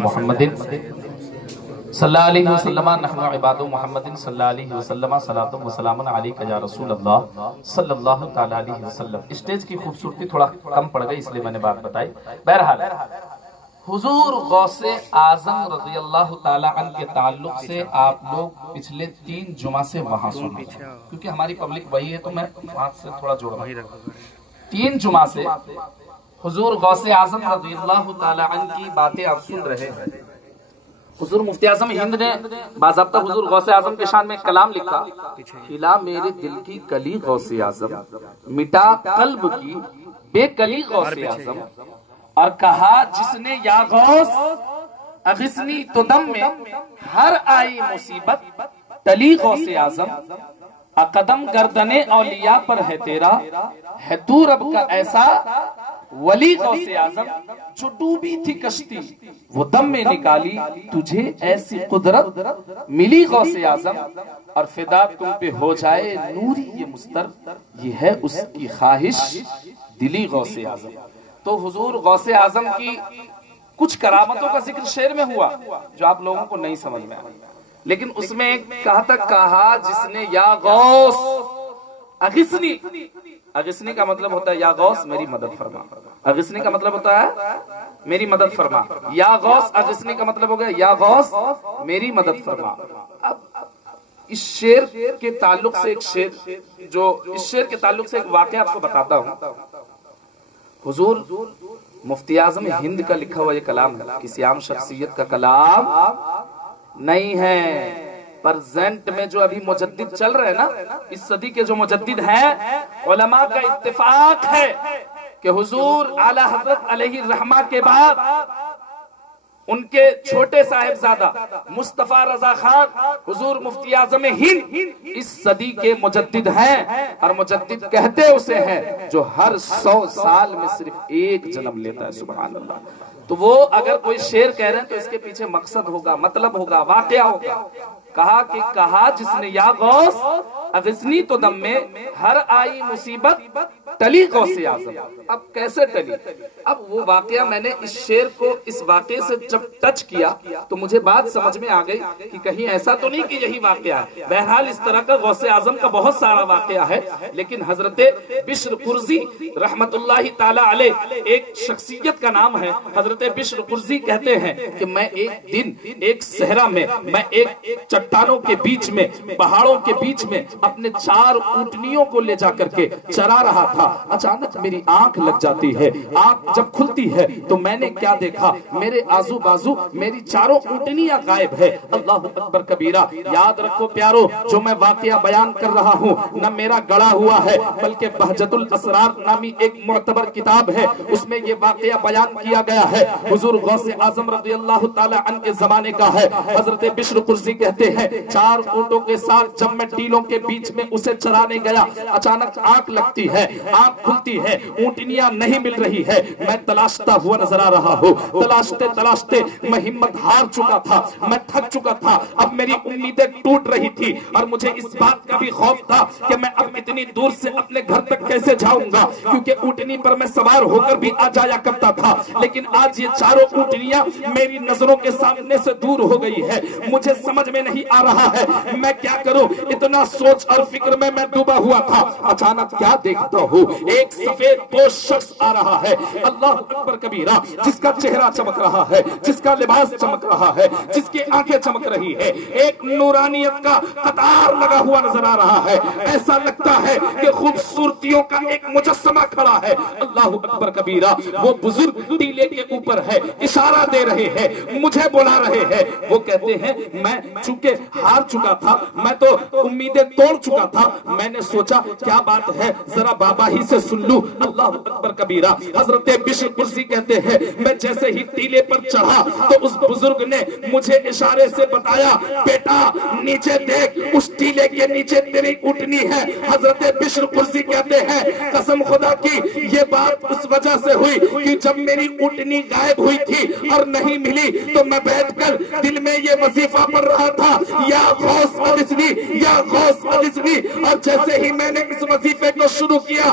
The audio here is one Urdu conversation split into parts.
محمد صلی اللہ علیہ وسلم نحن عباد محمد صلی اللہ علیہ وسلم صلاۃ و سلام علیک یا رسول اللہ صلی اللہ تعالی علیہ وسلم۔ اسٹیج کی خوبصورتی تھوڑا کم پڑ گئی اس لیے میں نے بات بتائی۔ بہرحال حضور غوث اعظم رضی اللہ تعالی عنہ کے تعلق سے آپ لوگ پچھلے 3 جمعہ سے وہاں سنیں، کیونکہ ہماری پبلک وہی ہے تو میں وہاں سے تھوڑا جوڑ رہا ہوں۔ 3 جمعہ سے حضور غوث اعظم رضی اللہ تعالی عنہ کی باتیں آپ سن رہے ہیں۔ حضور مفتی اعظم ہند نے باضابطہ حضور غوث اعظم کے شان میں کلام لکھا، کھلا میرے دل کی کلی غوث اعظم، مٹا قلب کی بے کلی غوث اعظم، اور کہا جس نے یا غوث اغثنی تو دم میں ہر آئی مصیبت تلی غوث اعظم، اقدم گردن اولیاء پر ہے تیرا، ہے تو رب کا ایسا ولی غوث اعظم، جو ڈوبی تھی کشتی وہ دم میں نکالی، تجھے ایسی قدرت ملی غوث اعظم، اور فدا تم پہ ہو جائے نوری یہ مستر، یہ ہے اس کی خواہش دلی غوث اعظم۔ تو حضور غوث اعظم کی کچھ کرامتوں کا ذکر شعر میں ہوا جو آپ لوگوں کو نہیں سمجھ میں آیا، لیکن اس میں کہا تک کہا جس نے یا غوث اغثنی، اغثنی کا مطلب ہوتا ہے یا غوث میری مدد فرما، اغثنی کا مطلب ہوتا ہے میری مدد فرما، یا غوث اغثنی کا مطلب ہو گیا یا غوث میری مدد فرما۔ اب اس شعر کے تعلق سے ایک شعر، جو اس شعر کے تعلق سے ایک واقعہ آپ کو بتاتا ہوں۔ حضور مفتی اعظم ہند کا لکھا ہوا یہ کلام ہے، کسی عام شخصیت کا کلام نہیں ہے۔ پرزینٹ میں جو ابھی مجدد چل رہے ہیں نا، اس صدی کے جو مجدد ہیں، علماء کا اتفاق ہے کہ حضور اعلی حضرت علیہ الرحمہ کے بعد ان کے چھوٹے صاحبزادہ مصطفیٰ رضا خان حضور مفتی اعظم ہند اس صدی کے مجدد ہیں، اور مجدد کہتے اسے ہیں جو ہر 100 سال میں صرف ایک جنم لیتا ہے، سبحان اللہ۔ تو وہ اگر کوئی شعر کہہ رہے ہیں تو اس کے پیچھے مقصد ہوگا، مطلب ہوگا، واقعہ ہوگا۔ کہا جس نے یا غوث اغثنی تو دم میں ہر آئی مصیبت ٹلی غوث اعظم۔ اب کیسے ٹلی؟ اب وہ واقعہ میں نے اس شعر کو اس واقعے سے جب ٹچ کیا تو مجھے بات سمجھ میں آ گئی کہ کہیں ایسا تو نہیں کہ یہی واقعہ ہے۔ بہرحال اس طرح کا غوث اعظم کا بہت سارا واقعہ ہے، لیکن حضرت بشر قرظی رحمت اللہ تعالی علیہ ایک شخصیت کا نام ہے۔ حضرت بشر قرظی کہتے ہیں کہ میں ایک دن ایک صحرا میں، میں ایک چٹانوں کے بیچ میں، پہاڑوں کے بیچ میں اپنے 4 اونٹنیوں کو لے جا کر کے چرا رہا تھا۔ اچانک میری آنکھ لگ جاتی ہے، آنکھ جب کھلتی ہے تو میں نے کیا دیکھا، میرے آزو بازو میری 4 اونٹنیاں غائب ہے۔ اللہ اکبر کبیرہ۔ یاد رکھو پیارو، جو میں واقعہ بیان کر رہا ہوں نہ میرا گڑا ہوا ہے، بلکہ بہجت الاسرار نامی ایک معتبر کتاب ہے، اس میں یہ واقعہ بیان کیا گیا ہے۔ حضور غوث اعظم رضی اللہ تعالی عنہ کے زمانے کا ہے۔ حضرت بشر قرظی کہتے ہیں 4 اونٹوں کے ساتھ جب میں ٹیلوں کے بیچ میں اسے چرانے گیا، اچانک آنکھ لگتی ہے، آنکھ کھلتی ہے، اونٹنیاں نہیں مل رہی ہے، میں تلاشتا ہوا نظر آ رہا ہوں۔ تلاشتے تلاشتے میں ہمت ہار چکا تھا، میں تھک چکا تھا، اب میری امیدیں ٹوٹ رہی تھی، اور مجھے اس بات کا بھی خوف تھا کہ میں اب اتنی دور سے اپنے گھر تک کیسے جاؤں گا، کیونکہ اونٹنی پر میں سوار ہو کر بھی آ جایا کرتا تھا، لیکن آج یہ 4 اونٹنیاں میری نظروں کے سامنے سے دور ہو گئی ہے۔ مجھے سمجھ میں نہیں آ رہا ہے میں کیا کروں، اتنا سوچ اور فکر میں ڈوبا ہوا تھا۔ اچانک کیا دیکھتا ہوں، ایک سفید پوش شخص آ رہا ہے، اللہ اکبر کبیرہ، جس کا چہرہ چمک رہا ہے، جس کا لباس چمک رہا ہے، جس کی آنکھیں چمک رہی ہے، ایک نورانیت کا قطار لگا ہوا نظر آ رہا ہے، ایسا لگتا ہے کہ خوبصورتیوں کا ایک مجسمہ کھڑا ہے، اللہ اکبر کبیرہ۔ وہ بزرگ ٹیلے کے اوپر ہے، اشارہ دے رہے ہیں، مجھے بلا رہے ہیں۔ وہ کہتے ہیں میں چونکہ ہار چکا تھا، میں تو امیدیں توڑ چکا تھا، میں نے سوچا کیا بات ہے ذرا بابا ہی سے سن لوں، اللہ اکبر کبیرہ۔ حضرت بشر قرظی کہتے ہیں میں جیسے ہی ٹیلے پر چڑھا تو اس بزرگ نے مجھے اشارے سے بتایا بیٹا نیچے دیکھ، اس ٹیلے کے نیچے تیری اونٹنی ہے۔ حضرت بشر قرظی کہتے ہیں قسم خدا کی یہ بات اس وجہ سے ہوئی کہ جب میری اونٹنی غائب ہوئی تھی اور نہیں ملی تو میں بیٹھ کر دل میں یہ وظیفہ پڑھ رہا تھا، یا غوث اغثنی، یا غوث اغثنی، اور جیسے ہی میں نے اس وظیفے کو شروع کیا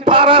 12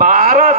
12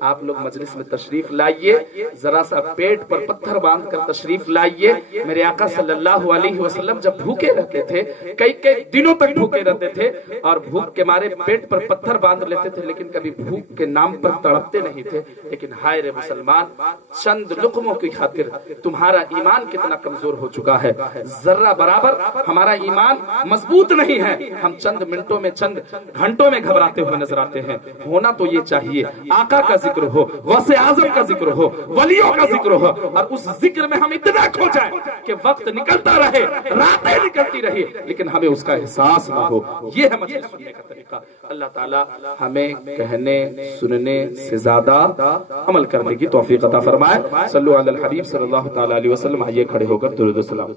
آپ لوگ مجلس میں تشریف لائیے، ذرا سا پیٹ پر پتھر باندھ کر تشریف لائیے۔ میرے آقا صلی اللہ علیہ وسلم جب بھوکے رہتے تھے، کئی دنوں تک بھوکے رہتے تھے اور بھوک کے مارے پیٹ پر پتھر باندھ لیتے تھے، لیکن کبھی بھوک کے نام پر تڑپتے نہیں تھے۔ لیکن ہائے رے مسلمان، چند لقموں کی خاطر تمہارا ایمان کتنا کمزور ہو چکا ہے، ذرہ برابر ہمارا ایمان مضبوط نہیں ہے۔ ہم چند منٹوں میں، چند گھنٹوں میں گھبراتے ہوئے نظر آتے ہیں۔ ہونا تو یہ چاہیے آقا کا ذکر ہو، غوث اعظم کا ذکر ہو، ولیوں کا ذکر ہو، اور اس ذکر میں ہم اتنا کھو جائیں کہ وقت نکلتا رہے، راتیں نکلتی رہی، لیکن ہمیں اس کا احساس نہ ہو۔ یہ ہے مجلس سننے کا طریقہ۔ اللہ تعالی ہمیں کہنے سننے سے زیادہ عمل کرنے کی توفیق عطا فرمائے۔ صلو علی الحبیب صلی اللہ تعالی علیہ وسلم۔ آئیے کھڑے ہو کر درود و سلام۔